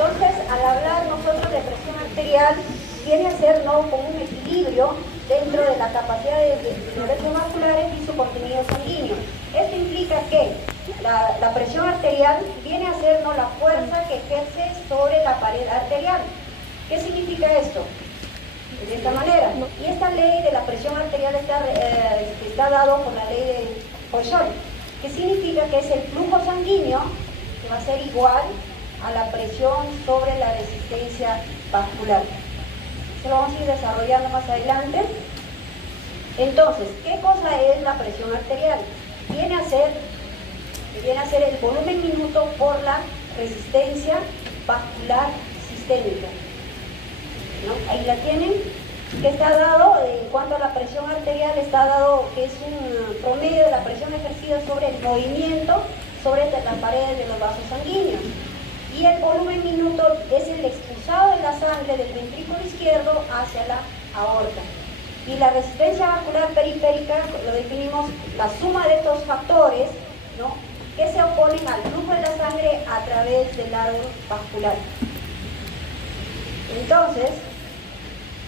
Entonces, al hablar nosotros de presión arterial, viene a ser, ¿no?, como un equilibrio dentro de la capacidad de nervios vasculares y su contenido sanguíneo. Esto implica que la presión arterial viene a ser, ¿no?, la fuerza que ejerce sobre la pared arterial. ¿Qué significa esto? De esta manera. Y esta ley de la presión arterial está dado por la ley de Poisson, que significa que es el flujo sanguíneo que va a ser igual a la presión sobre la resistencia vascular. Eso lo vamos a ir desarrollando más adelante. Entonces, ¿qué cosa es la presión arterial? Viene a ser el volumen minuto por la resistencia vascular sistémica, ¿no? Ahí la tienen, que está dado, en cuanto a la presión arterial, está dado que es un promedio de la presión ejercida sobre el movimiento sobre las paredes de los vasos sanguíneos. Y el volumen minuto es el expulsado de la sangre del ventrículo izquierdo hacia la aorta. Y la resistencia vascular periférica lo definimos la suma de estos factores, ¿no?, que se oponen al flujo de la sangre a través del lado vascular. Entonces,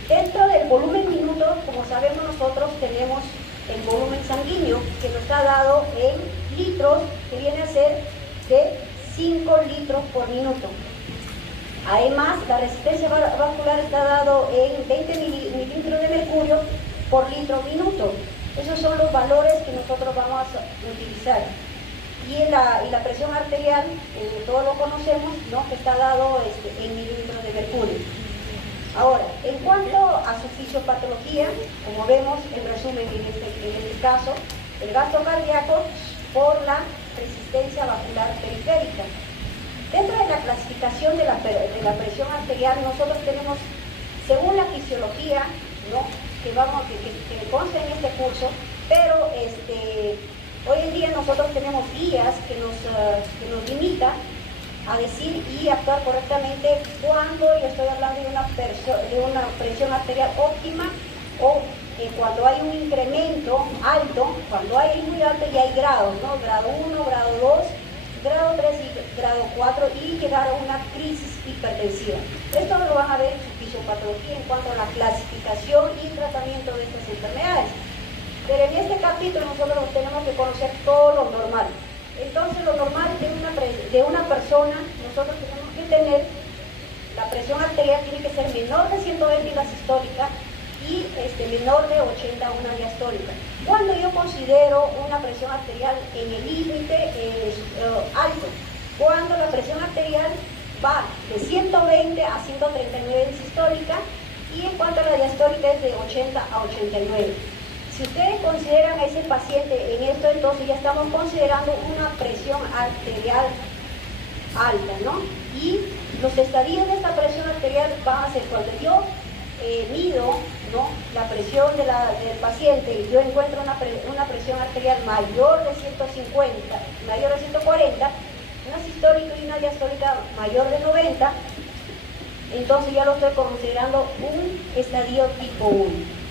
dentro del volumen minuto, como sabemos nosotros, tenemos el volumen sanguíneo, que nos está dado en litros, que viene a ser de 5 litros por minuto. Además, la resistencia vascular está dado en 20 mililitros de mercurio por litro minuto. Esos son los valores que nosotros vamos a utilizar. Y la presión arterial, todos lo conocemos, ¿no?, que está dado en mililitros de mercurio. Ahora, en cuanto a su fisiopatología, como vemos en resumen en este caso, el gasto cardíaco por la resistencia vascular periférica. Dentro de la clasificación de la presión arterial, nosotros tenemos, según la fisiología, ¿no?, que consta en este curso, pero hoy en día nosotros tenemos guías que nos limitan a decir y actuar correctamente cuando yo estoy hablando de una presión arterial óptima, o cuando hay un incremento alto. Cuando hay muy alto ya hay grados, ¿no?, grado 1, grado 2, grado 3 y grado 4, y llegar a una crisis hipertensiva. Esto lo van a ver en su fisiopatología en cuanto a la clasificación y tratamiento de estas enfermedades. Pero en este capítulo nosotros tenemos que conocer todo lo normal. Entonces, lo normal de una persona, nosotros tenemos que tener, la presión arterial tiene que ser menor de 120 la sistólica y menor de 80 una diastólica. Cuando yo considero una presión arterial en el límite alto, cuando la presión arterial va de 120 a 139 en sistólica, y en cuanto a la diastólica es de 80 a 89. Si ustedes consideran a ese paciente en esto, entonces ya estamos considerando una presión arterial alta, ¿no? Y los estadios de esta presión arterial van a ser cuando yo mido, ¿no?, la presión del paciente, y yo encuentro una presión arterial mayor de 150, mayor de 140, una sistólica y una diastólica mayor de 90, entonces ya lo estoy considerando un estadio tipo 1.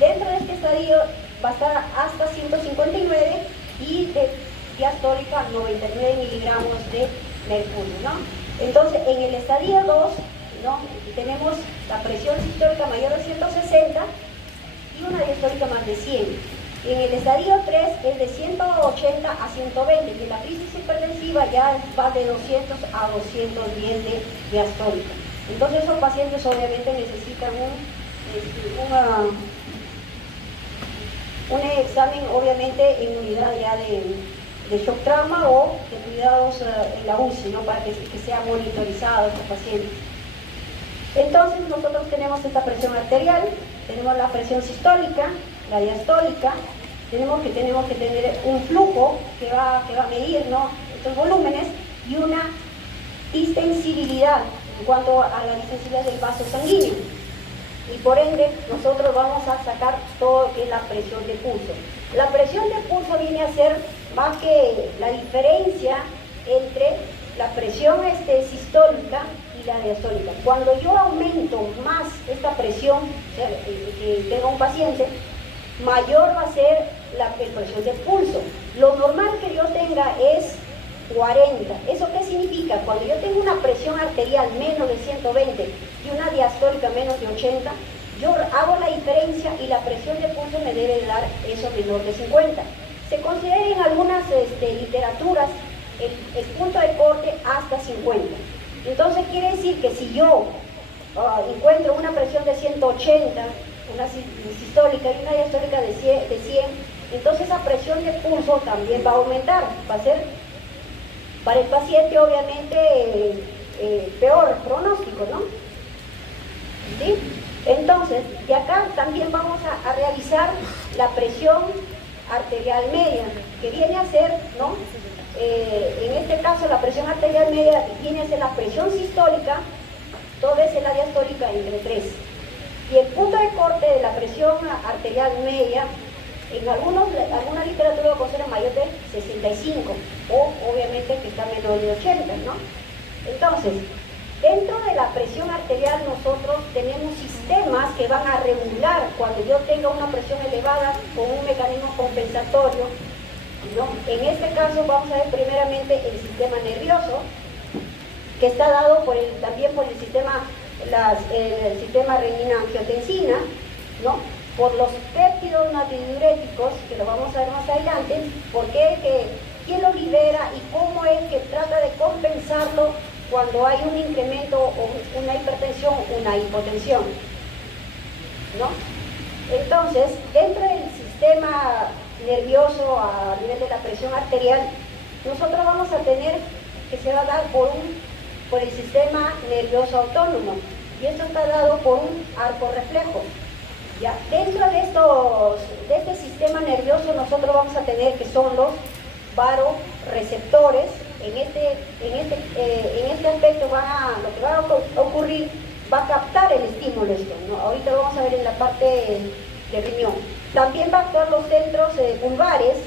Dentro de este estadio va a estar hasta 159 y de diastólica 99 miligramos de mercurio, ¿no? Entonces, en el estadio 2, ¿no?, tenemos la presión sistólica mayor de 160 y una diastólica más de 100. En el estadio 3 es de 180 a 120, y la crisis hipertensiva ya va de 200 a 210 de diastólica. Entonces, esos pacientes obviamente necesitan un examen, obviamente, en unidad ya de shock trauma o de cuidados en la UCI, ¿no?, para que sea monitorizado este paciente. Entonces, nosotros tenemos esta presión arterial, tenemos la presión sistólica, la diastólica, tenemos que tener un flujo que va a medir, ¿no?, estos volúmenes, y una distensibilidad en cuanto a la distensibilidad del vaso sanguíneo. Y por ende, nosotros vamos a sacar todo lo que es la presión de pulso. La presión de pulso viene a ser más que la diferencia entre la presión sistólica y la diastólica. Cuando yo aumento más esta presión, o sea, que tenga un paciente, mayor va a ser la presión de pulso. Lo normal que yo tenga es 40. ¿Eso qué significa? Cuando yo tengo una presión arterial menos de 120 y una diastólica menos de 80, yo hago la diferencia y la presión de pulso me debe de dar eso menor de 50. Se considera en algunas literaturas el punto de corte hasta 50. Entonces quiere decir que si yo encuentro una presión de 180, una sistólica y una diastólica de 100, entonces esa presión de pulso también va a aumentar, va a ser para el paciente obviamente peor pronóstico, ¿no? ¿Sí? Entonces, de acá también vamos a realizar la presión arterial media, que viene a ser, ¿no? En este caso la presión arterial media viene a ser la presión sistólica, 2 veces la diastólica entre 3. Y el punto de corte de la presión arterial media, en alguna literatura lo considera mayor de 65, o obviamente que está menor de 80, ¿no? Entonces, dentro de la presión arterial nosotros tenemos sistemas que van a regular cuando yo tenga una presión elevada con un mecanismo compensatorio, ¿no? En este caso vamos a ver primeramente el sistema nervioso, que está dado también por el sistema renina-angiotensina, ¿no? Por los péptidos natriuréticos, que lo vamos a ver más adelante, quién lo libera y cómo es que trata de compensarlo cuando hay un incremento o una hipertensión, una hipotensión, ¿no? Entonces, dentro del sistema nervioso a nivel de la presión arterial, nosotros vamos a tener que se va a dar por el sistema nervioso autónomo, y esto está dado por un arco reflejo. ¿Ya? Dentro de este sistema nervioso nosotros vamos a tener que son los varoreceptores. En este aspecto lo que va a ocurrir va a captar el estímulo esto, ¿no? Ahorita lo vamos a ver en la parte de riñón. También va a actuar los centros vulvares.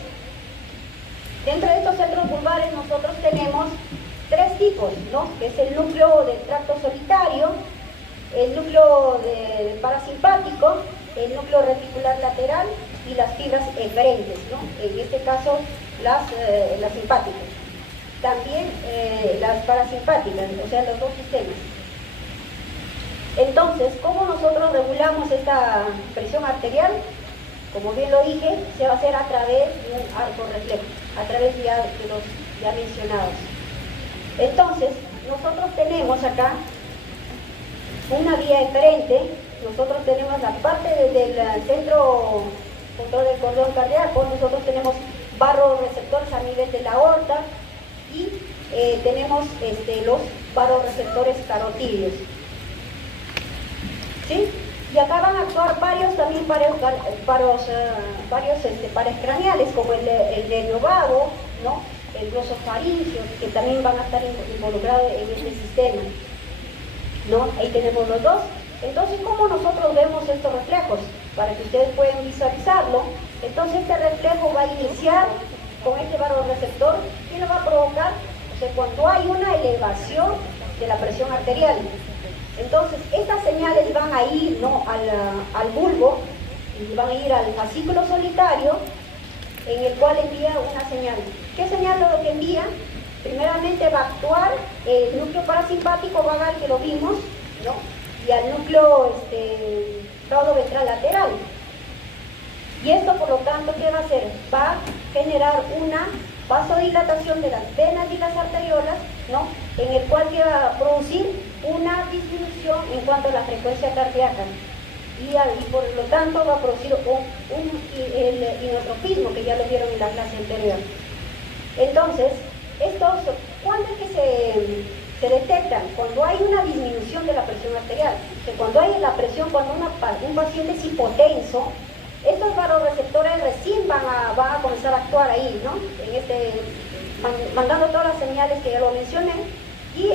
Dentro de estos centros vulvares nosotros tenemos 3 tipos, ¿no? Que es el núcleo del tracto solitario, el núcleo del parasimpático, el núcleo reticular lateral y las fibras eferentes, ¿no? En este caso las simpáticas. También las parasimpáticas, o sea, los dos sistemas. Entonces, ¿cómo nosotros regulamos esta presión arterial? Como bien lo dije, se va a hacer a través de un arco reflejo, a través de los ya mencionados. Entonces, nosotros tenemos acá una vía eferente. Nosotros tenemos la parte del centro control del cordón cardíaco, nosotros tenemos varoreceptores a nivel de la aorta y tenemos los varoreceptores carotídeos. ¿Sí? Y acá van a actuar varios pares craneales, como el nervio vago, ¿no? El glosofaringeo, que también van a estar involucrados en este sistema, ¿no? Ahí tenemos los dos. Entonces, ¿cómo nosotros vemos estos reflejos? Para que ustedes puedan visualizarlo. Entonces, este reflejo va a iniciar con este varoreceptor y lo va a provocar, o sea, cuando hay una elevación de la presión arterial. Entonces, estas señales van a ir, ¿no?, al bulbo y van a ir al fascículo solitario, en el cual envía una señal. ¿Qué señal es lo que envía? Primeramente va a actuar el núcleo parasimpático vagal, que lo vimos, ¿no?, y al núcleo caudo-ventral lateral. Y esto, por lo tanto, ¿qué va a hacer? Va a generar una vasodilatación de las venas y las arteriolas, ¿no?, en el cual que va a producir una disminución en cuanto a la frecuencia cardíaca. Y por lo tanto va a producir el inotropismo, que ya lo vieron en la clase anterior. Entonces, ¿cuándo es que se detectan? Cuando hay una disminución de la presión arterial. O sea, cuando hay la presión, cuando un paciente es hipotenso, estos varoreceptores recién van a comenzar a actuar ahí, ¿no? Mandando todas las señales que ya lo mencioné, y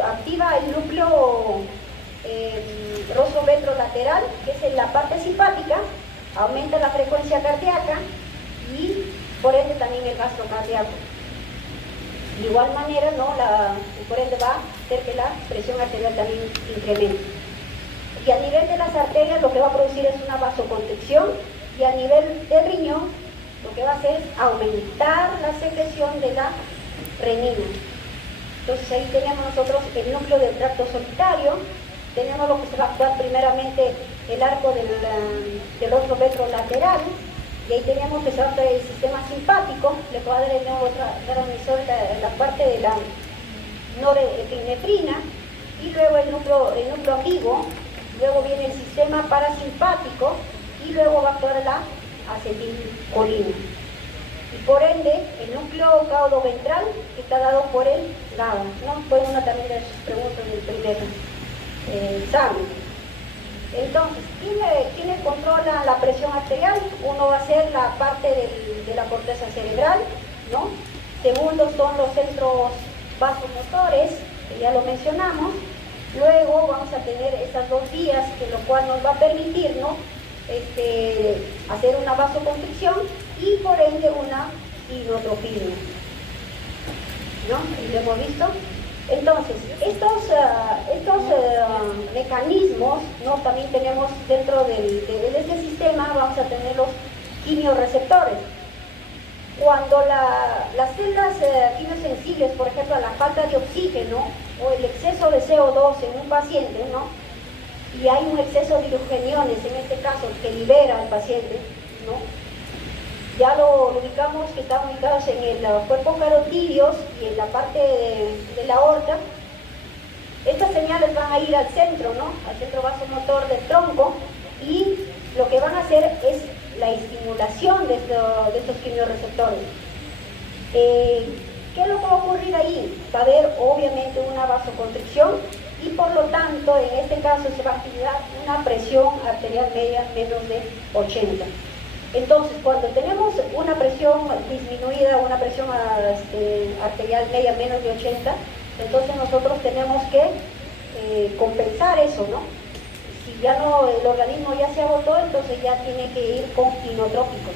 activa el núcleo rostro-ventrolateral, que es en la parte simpática, aumenta la frecuencia cardíaca y por ende también el gasto cardíaco. De igual manera, ¿no?, por ende va a hacer que la presión arterial también incremente. Y a nivel de las arterias lo que va a producir es una vasoconstricción, y a nivel del riñón lo que va a hacer es aumentar la secreción de la renina. Entonces ahí tenemos nosotros el núcleo del tracto solitario, tenemos lo que se va a actuar primeramente el arco del otro vetrolateral, y ahí tenemos que se va a actuar el sistema simpático, le va a dar el neurotransmisor la parte de la norepinefrina, y luego el núcleo ambiguo, luego viene el sistema parasimpático, y luego va a actuar la acetilcolina. Y por ende, el núcleo caudoventral está dado por el GABA, ¿no? Fue una también de sus preguntas del primer examen. Entonces, ¿quiénes controlan la presión arterial? Uno va a ser la parte de la corteza cerebral, ¿no? Segundo son los centros vasomotores, que ya lo mencionamos. Luego vamos a tener esas dos vías, que lo cual nos va a permitir, ¿no? Hacer una vasoconstricción y por ende una hidrotrofilia, ¿no? Y lo hemos visto. Entonces, estos mecanismos, ¿no? También tenemos dentro de este sistema, vamos a tener los quimioreceptores. Cuando las células quimiosensibles, por ejemplo, a la falta de oxígeno o el exceso de CO2 en un paciente, ¿no? Y hay un exceso de hidrogeniones, en este caso, que libera al paciente, ¿no? Ya lo ubicamos, que están ubicados en el cuerpo carotidios y en la parte de la aorta. Estas señales van a ir al centro, ¿no? Al centro vasomotor del tronco, y lo que van a hacer es la estimulación de estos quimioreceptores. ¿Qué es lo que va a ocurrir ahí? Va a haber obviamente una vasoconstricción y por lo tanto en este caso se va a activar una presión arterial media menos de 80. Entonces, cuando tenemos una presión disminuida, una presión arterial media menos de 80, entonces nosotros tenemos que compensar eso, ¿no? Si ya no, el organismo ya se agotó, entonces ya tiene que ir con inotrópicos.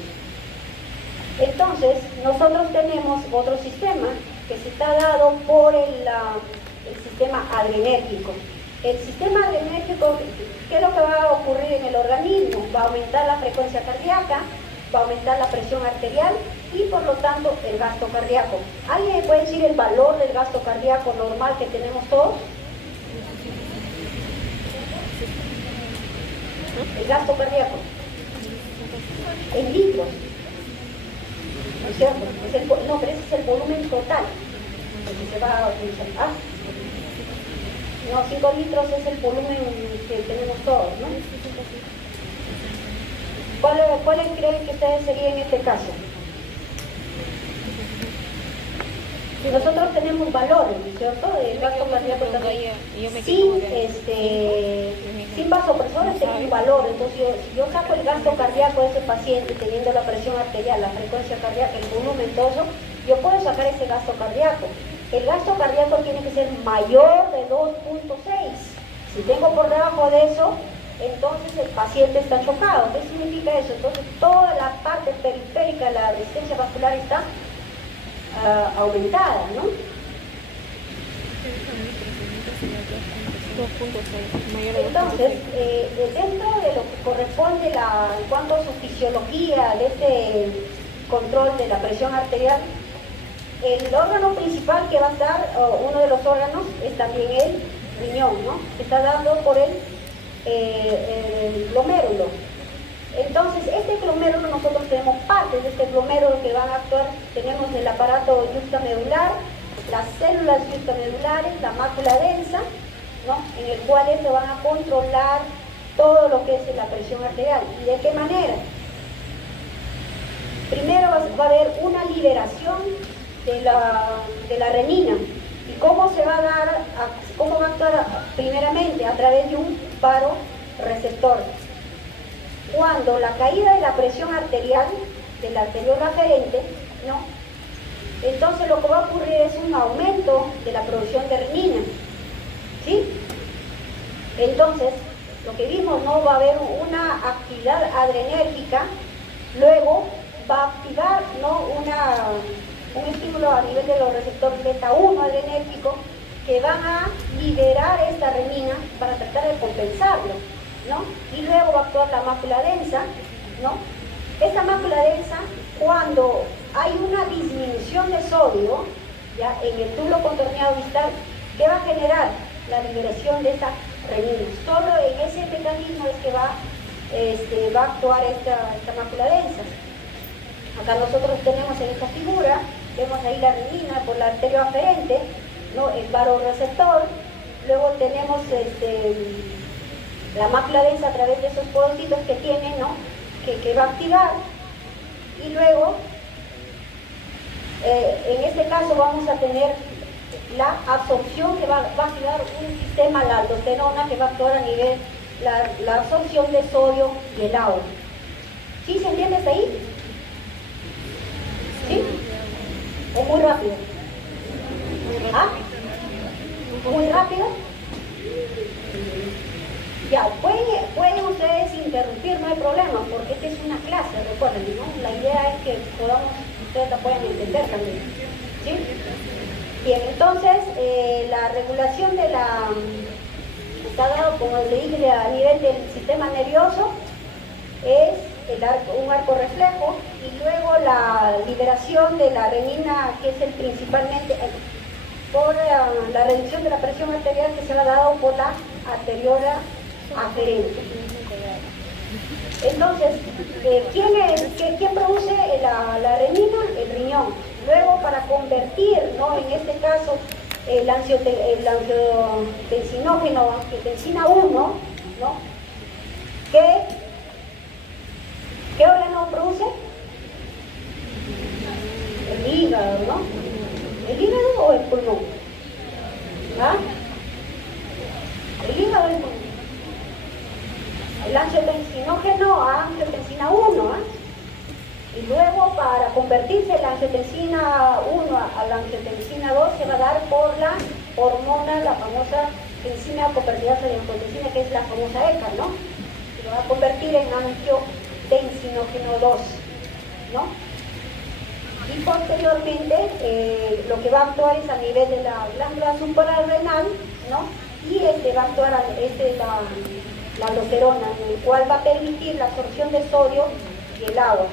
Entonces, nosotros tenemos otro sistema que se está dado por el sistema adrenérgico. El sistema adrenérgico, ¿qué es lo que va a ocurrir en el organismo? Va a aumentar la frecuencia cardíaca, va a aumentar la presión arterial y por lo tanto el gasto cardíaco. ¿Alguien me puede decir el valor del gasto cardíaco normal que tenemos todos? El gasto cardíaco en litros, ¿no es cierto? No, pero ese es el volumen total que se va a utilizar. No, 5 litros es el volumen que tenemos todos, ¿no? ¿Cuáles creen que ustedes serían en este caso? Nosotros tenemos valores, ¿no es cierto? El gasto cardíaco también. Sin vasopresores tengo un valor. Entonces, si yo saco el gasto cardíaco de ese paciente teniendo la presión arterial, la frecuencia cardíaca, el volumen, todo eso, yo puedo sacar ese gasto cardíaco. El gasto cardíaco tiene que ser mayor de 2.6. Si tengo por debajo de eso, entonces el paciente está chocado. ¿Qué significa eso? Entonces toda la parte periférica de la resistencia vascular está aumentada, ¿no? Entonces, dentro de lo que corresponde en cuanto a su fisiología de este control de la presión arterial, el órgano principal que va a estar, uno de los órganos, es también el riñón, ¿no? Que está dado por el glomérulo. Entonces, este glomérulo, nosotros tenemos partes de este glomérulo que van a actuar. Tenemos el aparato yuxtamedular, las células yuxtamedulares, la mácula densa, ¿no? En el cual se van a controlar todo lo que es la presión arterial. ¿Y de qué manera? Primero va a haber una liberación de la renina. ¿Y cómo se va a dar? ¿Cómo va a actuar? Primeramente a través de un paro receptor. Cuando la caída de la presión arterial del arteriol aferente, ¿no? Entonces lo que va a ocurrir es un aumento de la producción de renina, ¿sí? Entonces, lo que vimos, ¿no? Va a haber una actividad adrenérgica, luego va a activar, ¿no? un estímulo a nivel de los receptores beta 1 adrenérgico que van a liberar esta renina para tratar de compensarlo, ¿no? Y luego va a actuar la mácula densa, ¿no? Esta mácula densa, cuando hay una disminución de sodio, ya en el túbulo contorneado distal, que va a generar la liberación de esta renina. Solo en ese mecanismo es que va a actuar esta mácula densa. Acá nosotros tenemos en esta figura, vemos ahí la renina por la arteria aferente, ¿no? El varoreceptor, luego tenemos la mácula densa a través de esos podocitos que tiene, ¿no? que va a activar, y luego en este caso vamos a tener la absorción que va a activar un sistema, la aldosterona, que va a actuar a nivel la absorción de sodio y el agua. ¿Sí se entiende hasta ahí? ¿Sí? ¿O muy rápido? ¿Ah? ¿Muy rápido? Ya, pueden ustedes interrumpir, no hay problema, porque esta es una clase, recuerden, ¿no? La idea es que ustedes la puedan entender también. ¿Sí? Bien, entonces, la regulación de está dado, como le dije, a nivel del sistema nervioso, es un arco reflejo, y luego la liberación de la renina, que es principalmente por la reducción de la presión arterial, que se ha dado por la arteriola aferente. Entonces, ¿quién produce la renina? El riñón. Luego, para convertir, ¿no? En este caso, el angiotensinógeno, angiotensina 1, ¿no? ¿Qué órgano produce? El hígado, ¿no? ¿El hígado o el pulmón? ¿Ah? El hígado o el pulmón. El angiotensinógeno a angiotensina 1, ¿ah? Y luego, para convertirse la angiotensina 1 a la angiotensina 2, se va a dar por la hormona, la famosa enzima convertidasa de angiotensina, que es la famosa ECA, ¿no? Se va a convertir en angiotensinógeno 2, ¿no? Y posteriormente, lo que va a actuar es a nivel de la glándula suprarrenal, ¿no? Y va a actuar la aldosterona, el cual va a permitir la absorción de sodio y el agua.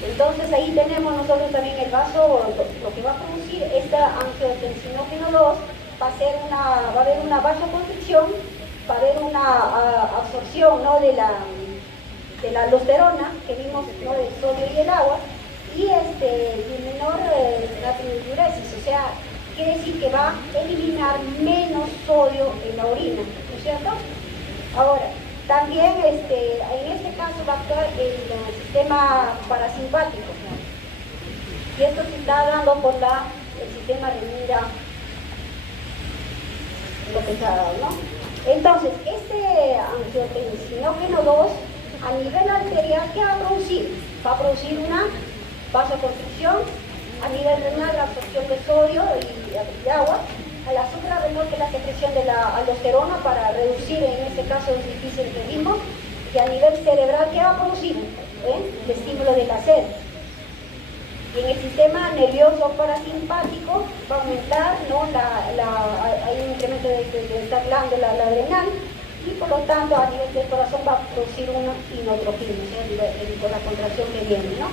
Entonces ahí tenemos nosotros también el vaso, lo que va a producir esta angiotensinógeno 2, va a haber una vasoconstricción, va a haber una absorción, ¿no? de la aldosterona que vimos, ¿no? Del sodio y el agua, y menor natriuresis, o sea, quiere decir que va a eliminar menos sodio en la orina, ¿no es cierto? Ahora, también en este caso va a actuar el sistema parasimpático, ¿no? Y esto se está dando por el sistema renina bloqueado, ¿no? Entonces, angiotensinógeno 2 a nivel arterial, ¿qué va a producir? Va a producir una vasoconstricción, a nivel renal la absorción de sodio y agua, a la suprarrenal, que es la secreción de la aldosterona para reducir, en este caso, el hipertiroidismo, y a nivel cerebral, ¿qué va a producir? El estímulo de la sed. Y en el sistema nervioso parasimpático va a aumentar, ¿no? Hay un incremento de esta glándula, la adrenal, y por lo tanto a nivel del corazón va a producir una inotropina, con la contracción que viene, ¿no?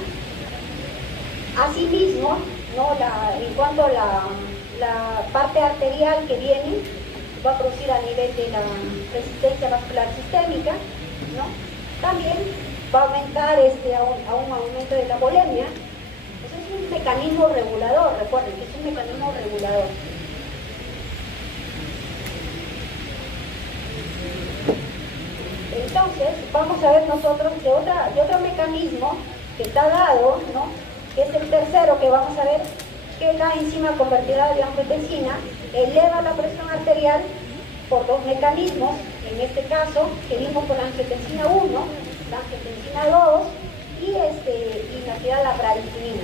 Asimismo, ¿no? En cuanto a la parte arterial que viene, va a producir a nivel de la resistencia vascular sistémica, ¿no? También va a aumentar a un aumento de la volemia. Eso es un mecanismo regulador, recuerden que es un mecanismo regulador. Entonces, vamos a ver nosotros de otro mecanismo que está dado, ¿no? Que es el tercero que vamos a ver, que la enzima convertidora de angiotensina eleva la presión arterial por dos mecanismos, en este caso, que vimos con la angiotensina 1, la angiotensina 2 y la ciudad de la bradykinin.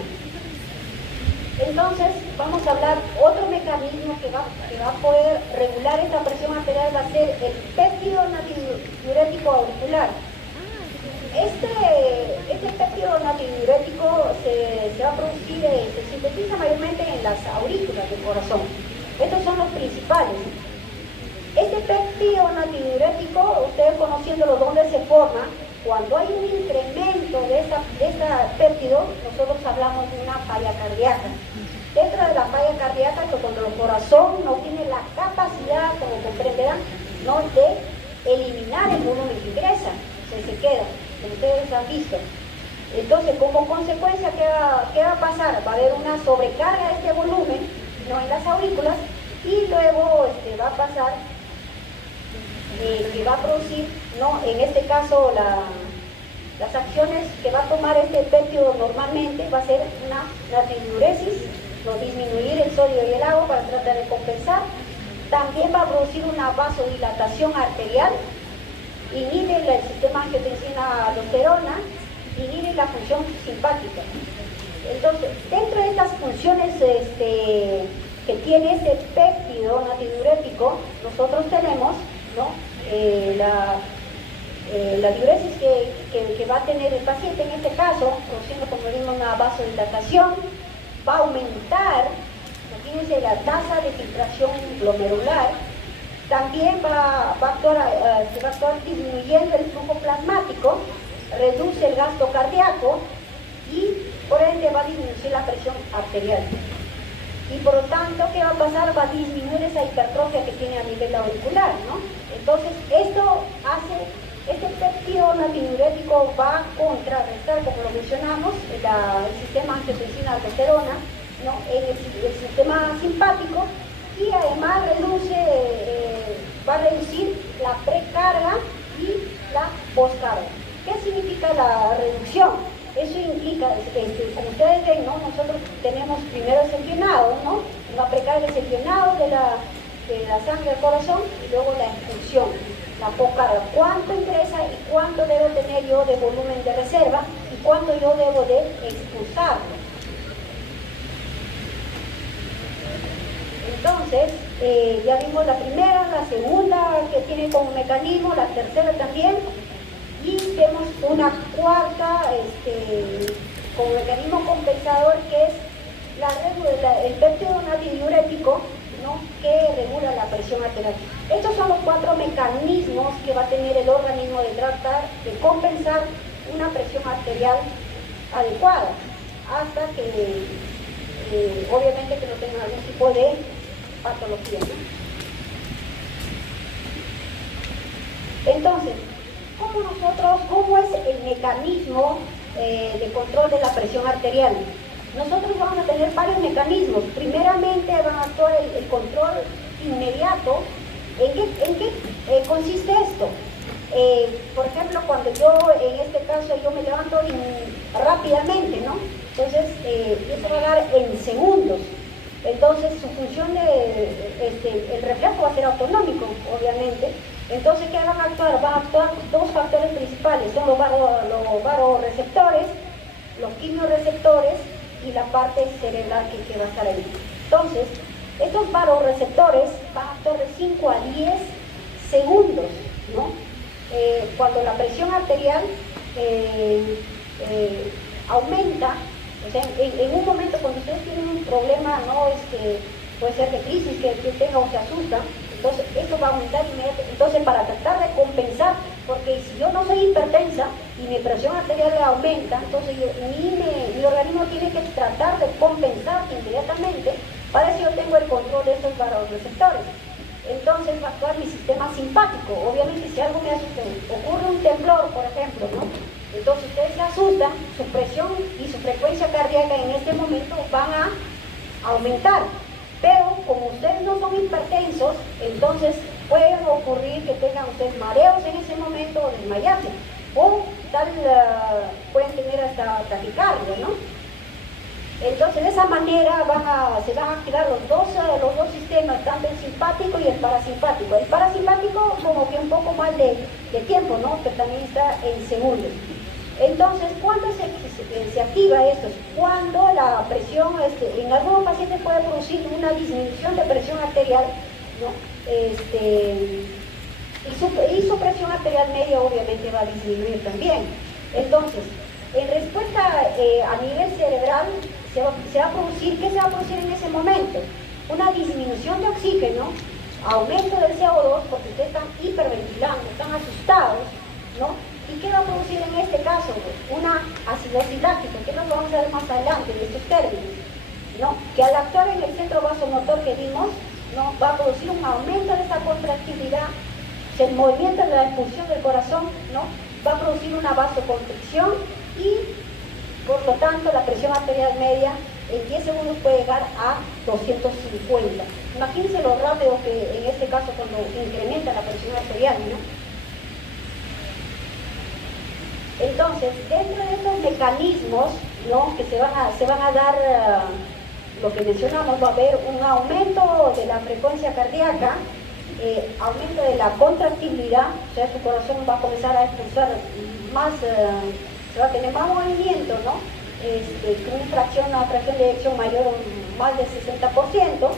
Entonces, vamos a hablar otro mecanismo que va a poder regular esta presión arterial, va a ser el péptido natriurético auricular. Este péptido natriurético se va a producir, se sintetiza mayormente en las aurículas del corazón. Estos son los principales. Este péptido natriurético, ustedes conociéndolo dónde se forma, cuando hay un incremento de esta péptido, nosotros hablamos de una falla cardíaca. dentro de la falla cardíaca, cuando el corazón no tiene la capacidad, como comprenderán, ¿no?, de eliminar el volumen que ingresa, se queda, como ustedes han visto. Entonces, como consecuencia, ¿qué va a pasar? Va a haber una sobrecarga de este volumen, ¿no?, en las aurículas, y luego va a pasar que va a producir, ¿no?, en este caso las acciones que va a tomar este péptido normalmente va a ser una natriuresis, ¿no?, disminuir el sodio y el agua para tratar de compensar. También va a producir una vasodilatación arterial, inhibe el sistema angiotensina-aldosterona, inhibe la función simpática. Entonces, dentro de estas funciones que tiene este péptido natridiurético, nosotros tenemos, ¿no?, la diuresis que va a tener el paciente en este caso, produciendo, como vimos, una vasodilatación, va a aumentar, imagínense, la tasa de filtración glomerular. También va a actuar disminuyendo el flujo plasmático, reduce el gasto cardíaco y por ende va a disminuir la presión arterial. Y por lo tanto, ¿qué va a pasar? Va a disminuir esa hipertrofia que tiene a nivel auricular, ¿no? Entonces, esto hace, este péptido natriurético va a contrarrestar, como lo mencionamos, el sistema angiotensina-aldosterona, ¿no?, en el sistema simpático, y además va a reducir la precarga y la poscarga. ¿Qué significa la reducción? Eso implica, como ustedes ven, ¿no?, nosotros tenemos primero el llenado, ¿no?, la precarga es el llenado de la sangre al corazón, y luego la expulsión, la poscarga. ¿Cuánto ingresa y cuánto debo tener yo de volumen de reserva y cuánto yo debo de expulsarlo? Entonces, ya vimos la primera, la segunda que tiene como mecanismo, la tercera también, y vemos una cuarta como mecanismo compensador, que es el péptido natridiurético, ¿no?, que regula la presión arterial. Estos son los 4 mecanismos que va a tener el organismo de tratar de compensar una presión arterial adecuada, hasta que obviamente que no tenga algún tipo de patología, ¿no? Entonces, ¿cómo es el mecanismo de control de la presión arterial? Nosotros vamos a tener varios mecanismos. Primeramente van a actuar el control inmediato. ¿En qué consiste esto? Por ejemplo, cuando yo, en este caso, yo me levanto rápidamente, ¿no? Entonces, eso va a dar en segundos. Entonces, su función el reflejo va a ser autonómico, obviamente. Entonces, ¿qué van a actuar? Van a actuar 2 factores principales, son los varoreceptores, los quimiorreceptores y la parte cerebral que va a estar ahí. Entonces, estos varoreceptores van a actuar de 5 a 10 segundos, ¿no? Cuando la presión arterial aumenta, o sea, en un momento cuando ustedes tienen un problema, ¿no?, puede ser de crisis que tengan o se asustan, entonces esto va a aumentar inmediatamente. Entonces, para tratar de compensar, porque si yo no soy hipertensa y mi presión arterial aumenta, entonces mi organismo tiene que tratar de compensar inmediatamente. Para eso yo tengo el control de estos varoreceptores. Entonces va a actuar mi sistema simpático. Obviamente, si algo me asusta, ocurre un temblor, por ejemplo, ¿no?, entonces ustedes se asustan, su presión y su frecuencia cardíaca en este momento van a aumentar. Pero como ustedes no son hipertensos, entonces puede ocurrir que tengan ustedes mareos en ese momento o desmayarse, o pueden tener hasta taquicardia, ¿no? Entonces, de esa manera se van a activar los dos sistemas, tanto el simpático y el parasimpático. El parasimpático como que un poco más de tiempo, ¿no?, pero también está en segundos. Entonces, ¿cuándo se activa esto? Cuando la presión, en algunos pacientes puede producir una disminución de presión arterial, ¿no?, y su presión arterial media obviamente va a disminuir también. Entonces, en respuesta a nivel cerebral, se va a producir, ¿qué se va a producir en ese momento? Una disminución de oxígeno, aumento del CO2, porque ustedes están hiperventilando, están asustados, ¿no? ¿Y qué va a producir en este caso? Una acidosis láctica, que nos vamos a ver más adelante en estos términos, ¿no? Que al actuar en el centro vasomotor que vimos, ¿no? Va a producir un aumento de esa contractilidad, el movimiento de la expulsión del corazón, ¿no? Va a producir una vasoconstricción y por lo tanto la presión arterial media en 10 segundos puede llegar a 250. Imagínense lo rápido que en este caso cuando incrementa la presión arterial, ¿no? Entonces, dentro de estos mecanismos, ¿no? Que se van a dar, lo que mencionamos, va a haber un aumento de la frecuencia cardíaca, aumento de la contractibilidad, o sea, su corazón va a comenzar a expulsar más, se va a tener más movimiento, ¿no? Con una fracción de eyección mayor, más del 60%, ¿no?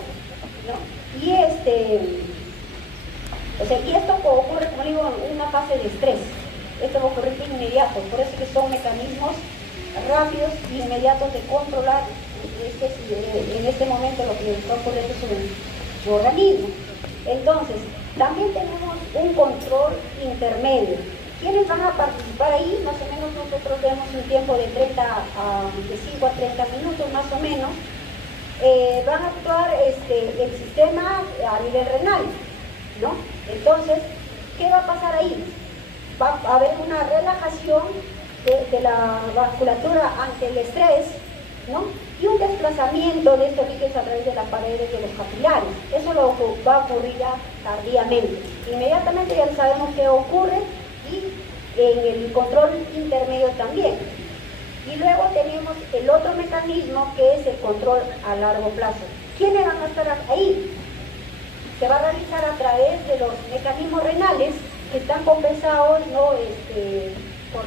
Y y esto ocurre, como digo, en una fase de estrés. Esto va a ocurrir de inmediato, por eso que son mecanismos rápidos e inmediatos de controlar en este momento lo que está ocurriendo sobre su organismo. Entonces, también tenemos un control intermedio. ¿Quiénes van a participar ahí? Más o menos nosotros vemos un tiempo de 5 a 30 minutos más o menos. Van a actuar el sistema a nivel renal, ¿no? Entonces, ¿qué va a pasar ahí? Va a haber una relajación de la vasculatura ante el estrés, ¿no? Y un desplazamiento de estos líquidos a través de las paredes de los capilares. Eso va a ocurrir ya tardíamente. Inmediatamente ya sabemos qué ocurre y en el control intermedio también. Y luego tenemos el otro mecanismo que es el control a largo plazo. ¿Quiénes van a estar ahí? Se va a realizar a través de los mecanismos renales que están compensados, ¿no? por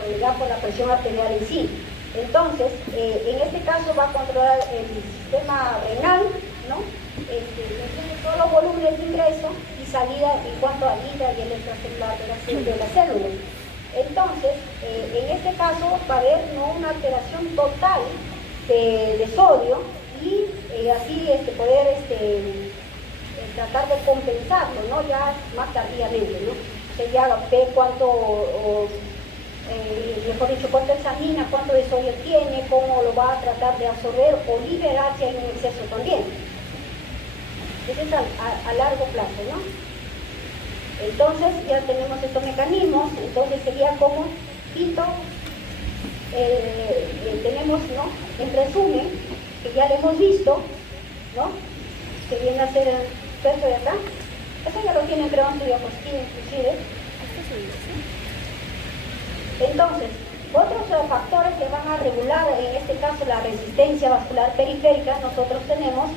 la presión arterial en sí. Entonces, en este caso va a controlar el sistema renal, ¿no? Todos los volúmenes de ingreso y salida en cuanto a ida y el extracelular de las células. Entonces, en este caso va a haber, ¿no? Una alteración total de sodio y así poder tratar de compensarlo, ¿no? Ya más tardíamente, ¿no? O sea, ya ve cuánto, mejor dicho, cuánto examina, cuánto de sodio tiene, cómo lo va a tratar de absorber o liberar si hay un exceso también. Eso es a largo plazo, ¿no? Entonces ya tenemos estos mecanismos, entonces sería como quinto, tenemos, ¿no? En resumen, que ya lo hemos visto, ¿no? Que viene a ser el peso de acá. Eso ya lo tienen, creo, en su diapositiva inclusive. Entonces, otros factores que van a regular, en este caso, la resistencia vascular periférica, nosotros tenemos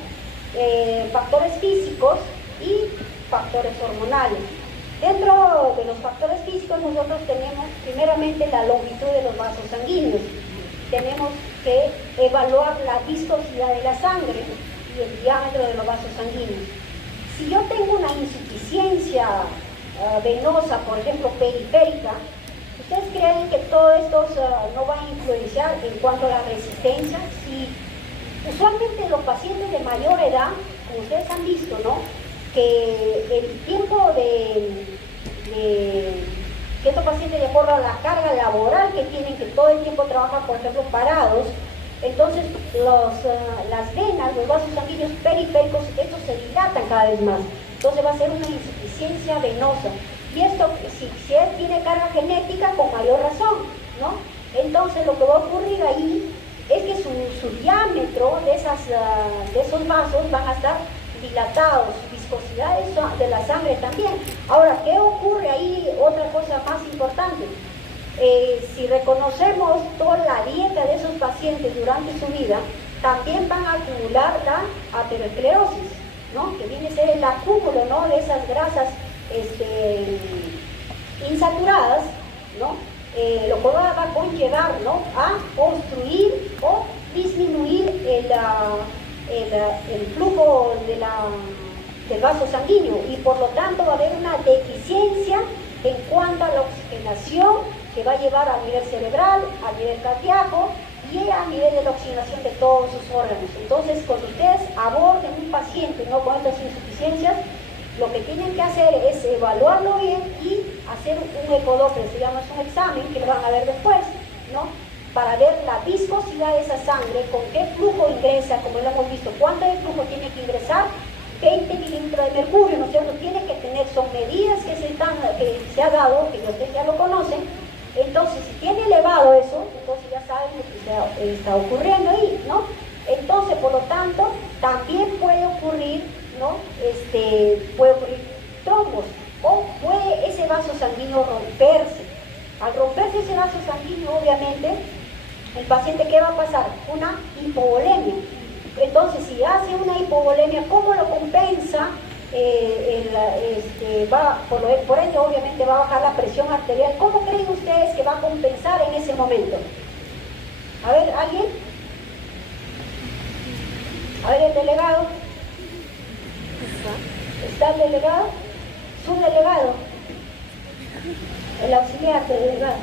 factores físicos y factores hormonales. Dentro de los factores físicos nosotros tenemos primeramente la longitud de los vasos sanguíneos. Tenemos que evaluar la viscosidad de la sangre y el diámetro de los vasos sanguíneos. Si yo tengo una insuficiencia venosa, por ejemplo periférica, ¿ustedes creen que todo esto no va a influenciar en cuanto a la resistencia? Si usualmente los pacientes de mayor edad, como ustedes han visto, ¿no? Que el tiempo que estos pacientes, de acuerdo a la carga laboral que tienen, que todo el tiempo trabajan, por ejemplo, parados, entonces las venas, los vasos sanguíneos periféricos, estos se dilatan cada vez más. Entonces va a ser una insuficiencia venosa. Y esto, si él tiene carga genética, con mayor razón, ¿no? Entonces lo que va a ocurrir ahí es que su diámetro de esos vasos van a estar dilatados, viscosidad de la sangre también. Ahora, ¿qué ocurre ahí? Otra cosa más importante. Si reconocemos toda la dieta de esos pacientes durante su vida, también van a acumular la aterosclerosis, ¿no? Que viene a ser el acúmulo, ¿no? De esas grasas insaturadas, ¿no? Lo cual va a conllevar, ¿no? A obstruir o disminuir el flujo del vaso sanguíneo, y por lo tanto va a haber una deficiencia en cuanto a la oxigenación que va a llevar a nivel cerebral, a nivel cardíaco y a nivel de la oxigenación de todos sus órganos. Entonces, cuando ustedes aborden un paciente, ¿no? Con estas insuficiencias, lo que tienen que hacer es evaluarlo bien y hacer un ecodoppler, se llama, es un examen que lo van a ver después, ¿no? para ver la viscosidad de esa sangre, con qué flujo ingresa, como lo hemos visto, cuánto de flujo tiene que ingresar, 20 milímetros de mercurio, ¿no es cierto? Tiene que tener, son medidas que se ha dado, que ustedes ya lo conocen. Entonces, si tiene elevado eso, entonces ya saben lo que está ocurriendo ahí, ¿no? Entonces, por lo tanto, también puede ocurrir, ¿no? Puede ocurrir trombos, o puede ese vaso sanguíneo romperse. Al romperse ese vaso sanguíneo, obviamente, el paciente, ¿qué va a pasar? Una hipovolemia. Entonces, si hace una hipovolemia, ¿cómo lo compensa? Por ende, obviamente, va a bajar la presión arterial. ¿Cómo creen ustedes que va a compensar en ese momento? A ver, ¿alguien? A ver, el delegado. ¿Está el delegado? Subdelegado. El auxiliar del delegado.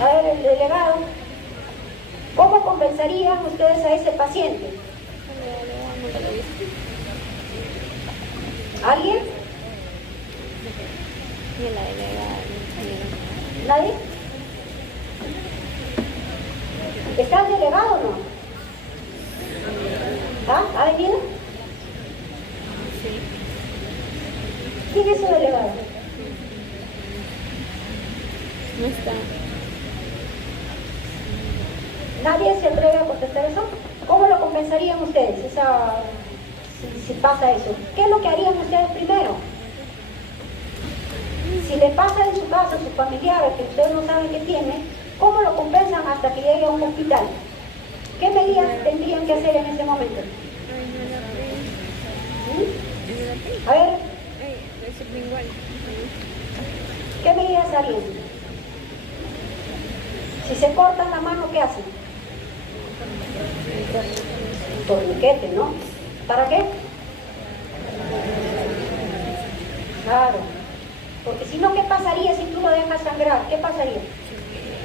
A ver, el delegado. ¿Cómo compensarían ustedes a ese paciente? ¿Alguien? ¿Nadie? ¿Está el delegado o no? ¿Ah? ¿Ha venido? Sí. ¿Quién es su delegado? No está. ¿Nadie se atreve a contestar eso? ¿Cómo lo compensarían ustedes si pasa eso? ¿Qué es lo que harían ustedes primero? Si le pasa en su casa a su familiar que ustedes no saben que tiene, ¿cómo lo compensan hasta que llegue a un hospital? ¿Qué medidas tendrían que hacer en ese momento? ¿Mm? A ver, ¿qué medidas harían? Si se cortan la mano, ¿qué hacen? Un torniquete, ¿no? ¿Para qué? Claro. Porque si no, ¿qué pasaría si tú lo dejas sangrar? ¿Qué pasaría?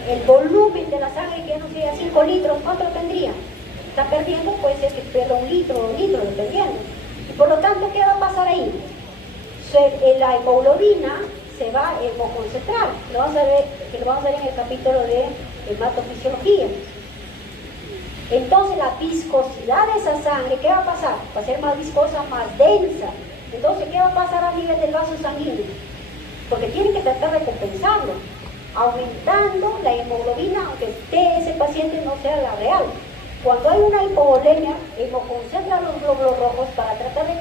El volumen de la sangre, que no sería 5 litros, ¿cuánto tendría? Está perdiendo, puede ser que pierda 1 litro, 2 litros, dependiendo. Y por lo tanto, ¿qué va a pasar ahí? La hemoglobina se va a hemoconcentrar. Lo vamos a ver en el capítulo de hematofisiología. Entonces, la viscosidad de esa sangre, ¿qué va a pasar? Va a ser más viscosa, más densa. Entonces, ¿qué va a pasar a nivel del vaso sanguíneo? Porque tienen que tratar de compensarlo, aumentando la hemoglobina, aunque ese paciente no sea la real. Cuando hay una hipovolemia, hemoconcentra los glóbulos rojos para tratar de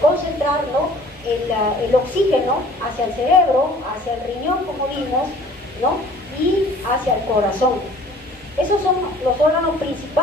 concentrar, ¿no? el oxígeno hacia el cerebro, hacia el riñón, como vimos, ¿no? Y hacia el corazón. Esos son los órganos principales.